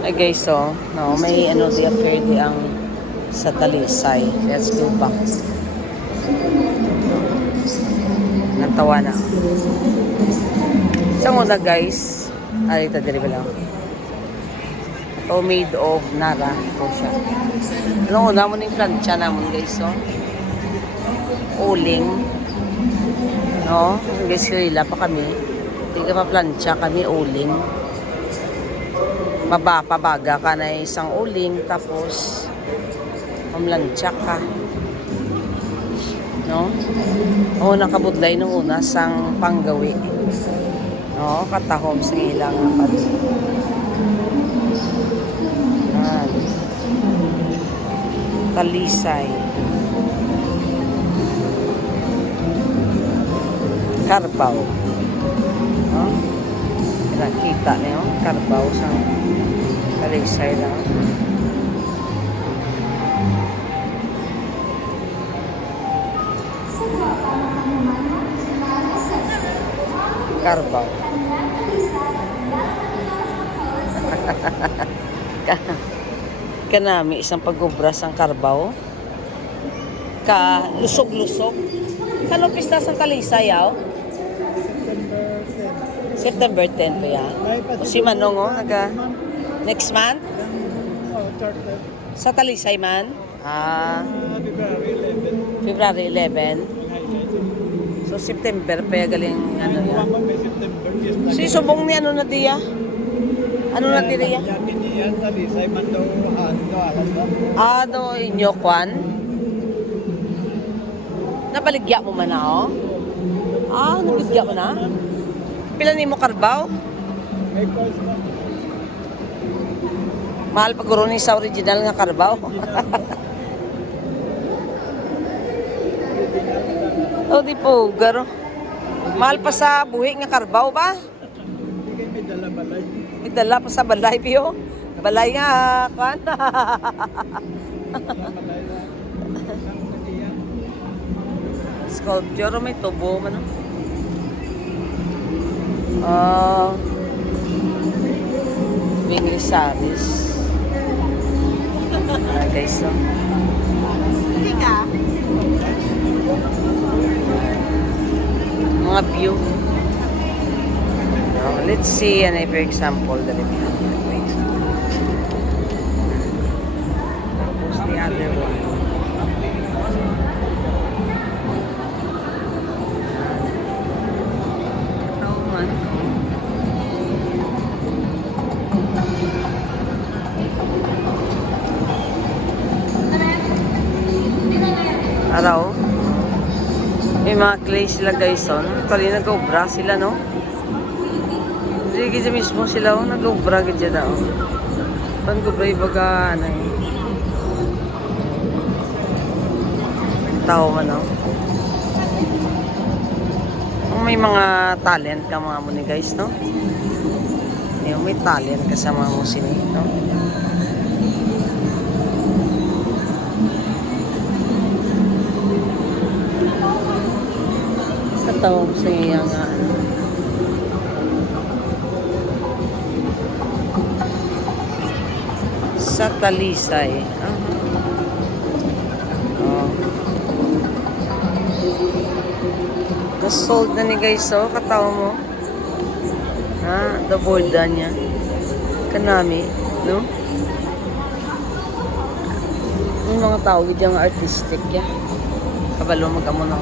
Ay guys, so, no, may ano di affair di ang sa Talisay. Let's go back. Natawa na. Sa una guys, dito diri lang. To made of Nara po siya. Ano una mo ning plancha namon guys, so. Uling. No, guys, sila pa kami. Hindi ka pa plancha kami uling. Pabaga ka na isang uling tapos mamlansya ka, no? O nakabudlay nung una sang panggawi, no? Katahom sa ilang pad. Talisay Carbaw, no? Nakita niyo Carbaw sang Talisay lang. Carbaw. Kanami isang pagubras ang Carbaw. Ka lusog-lusog. Kano pista sa Talisay yaw? September 10 to yan. O si Manong naga next month? Sa Talisay man? February 11. So September pa galing ano yan. Si subong ni ano na diya? Ano na diya? Do inyo kwan? Nabaligya mo man na nabaligya mo na? Pila ni mo Carbaw? Mahal paguro ni sa original nga Carbaw. O di po, garo. Mahal pa sa buhi nga Carbaw ba? May dala pa sa balay piyo. Balay nga, kan? Sculpture, may tubo man. Bingrisaris. Guys, so. Hindi ka? Mga view. Let's see, for example, the other one. Araw. May mga clay sila guys, pali nag-obra sila, no? Hindi gidya mismo sila, nag-obra gidya daw. Pan-gobra ibaga, tao man, no? May mga talent ka mga muni guys, no? May talent ka sa mga musini, no? Tawag sa iya nga sa Talisay. Sold na ni guys, katawa mo the board niya kanami, no? Yung mga tao yung artistic ya kabalo magamo na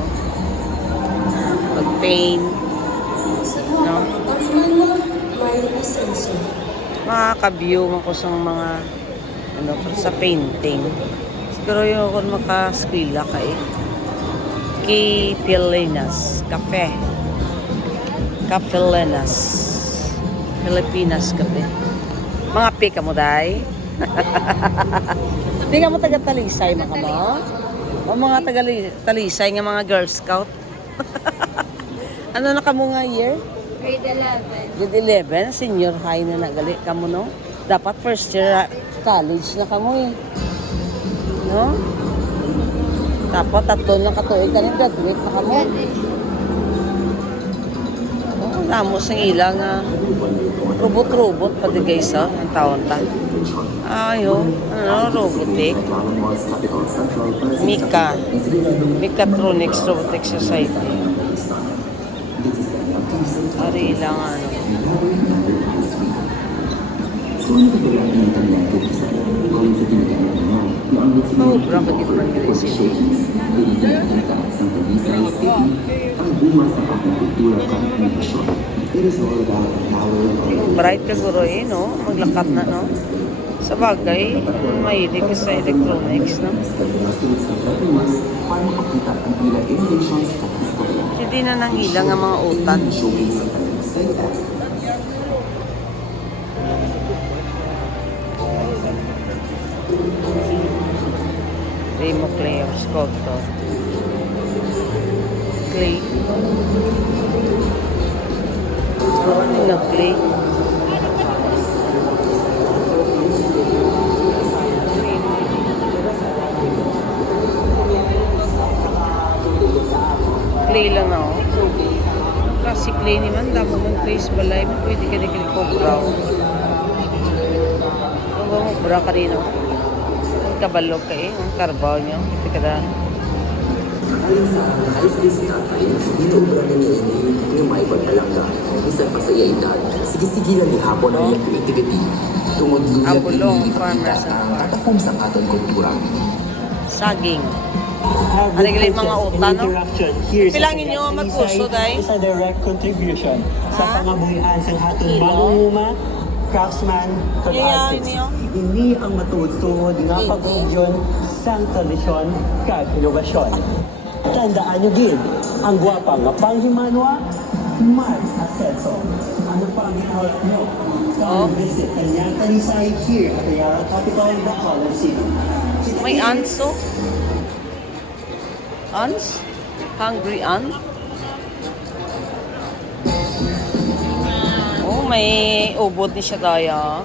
mag-paint, no? Makaka-view man ko sa mga sa painting. Siguro yung kung maka-skwila ka Pilipinas Cafe. Capilinas. Pilipinas Cafe. Mga pika mo, day? Hindi ka mo taga-Talisay, mga mo? O mga taga-Talisay nga mga Girl Scout? Ano na kamo nga year? Grade 11. Grade 11, senior high na nagali kamo, no? Dapat first year college na kamo no? Dapat tatlo lang katuig ka rin, graduate na kamo. Oh, Tamos ang ilang robot-robot pati guys, ang taon ta. Ayo, ano, robotic. Mika. Mechatronics Robotic Society. Ari lang ano. Oh, berapa di bulan dari sini? Bright ka guro no? Maglakat na, no? Sa bagay, mahilig ka sa electronics, no? Hindi na nang ilang ang mga utan. Remo Clay of Sculptor. Clay. Ano na clay? Clay lang ako. Kasi clay naman, damo mong clay sa balay mo, pwede ka na kinipobraw. Ano ba mo, bra ka rin ako? Kabalog ka ang karbaw niyo. Ito ka na. Alis din si tatay, ginubra na niya yung may pagpalangga. Isang pa sa iya edad, sige-sige lang ihapon ang iyang creativity. Tungod luya Abulong, pinipakita farmers ang katapong sa aton kultura. Saging. Ano galing mga utan, no? Pilangin nyo magkurso, dahil? Sa direct contribution sa pangabuhian sa atong Ilo. mangunuma, craftsman, kag Yeah, artists. ini, oh. Ini ang matutod nga Ilo. pag-udyon sang tradisyon kag inogasyon. Tandaan nyo gid, ang gwapa nga panghimanwa, Mark Asenso. Ano pa ang ginahawak nyo? Oh. Visit kanyang talisay here at the capital, Bacolod City. May ants, oh. Ants? Hungry ant? Oh, may ubod ni siya daya.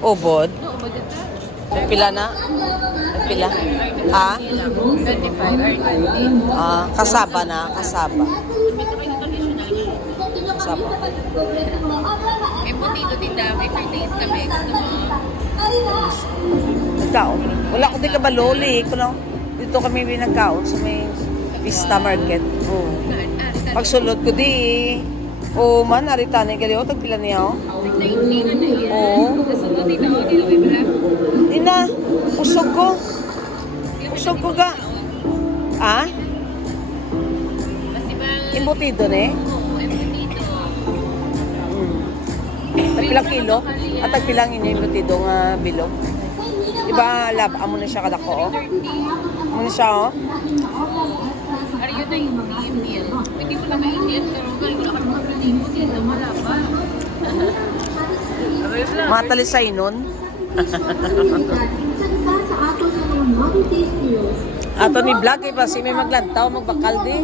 Ubod? Pila na? Pila? Ha? 25 or 20. Kasaba na. Kasaba. Kasaba. May potato din daw. May fruit kami. Gusto mo? Nagkaon. Wala ko di ka ba loli. Dito kami nagkaon sa may Vista Market. Oh. Pagsulod ko di. Oh, man, narita na gali. Tagpila niya, oh. Oo. Di na. Usog ko. Usog ko ga. Ah? Embutido ne? Tagpilang kilo? At tagpilang inyo embutido nga bilog? Diba, amo na siya kadako, oh? Amo na siya, oh? Are you na yung meal? Hindi ko na mainit. Pero galing wala ka naman mo dito. Malaba. Mga talisay nun. Ato ni vlog eh, kasi may maglantaw, magbakal di.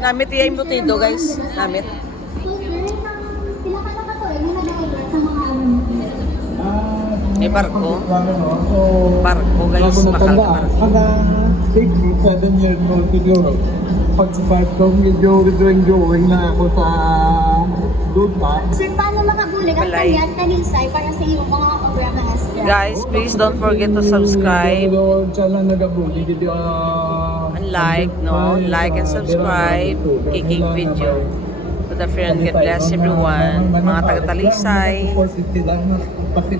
Namit iya embutido, guys. Namit. May barko. Barko, guys. Bakal na barko. Hanggang 6, 7 years old siguro. Pag-start ko, medyo enjoying na ako sa lupa. Sir, paano makabulig ang Balay. kanyang talisay para sa iyong mga programa nga sila? Guys, please don't forget to subscribe Pero siya lang nagabuli. and like, no? Like and subscribe. Kicking video. To the friend, God bless everyone. Mga taga-talisay. 450 lang. Pati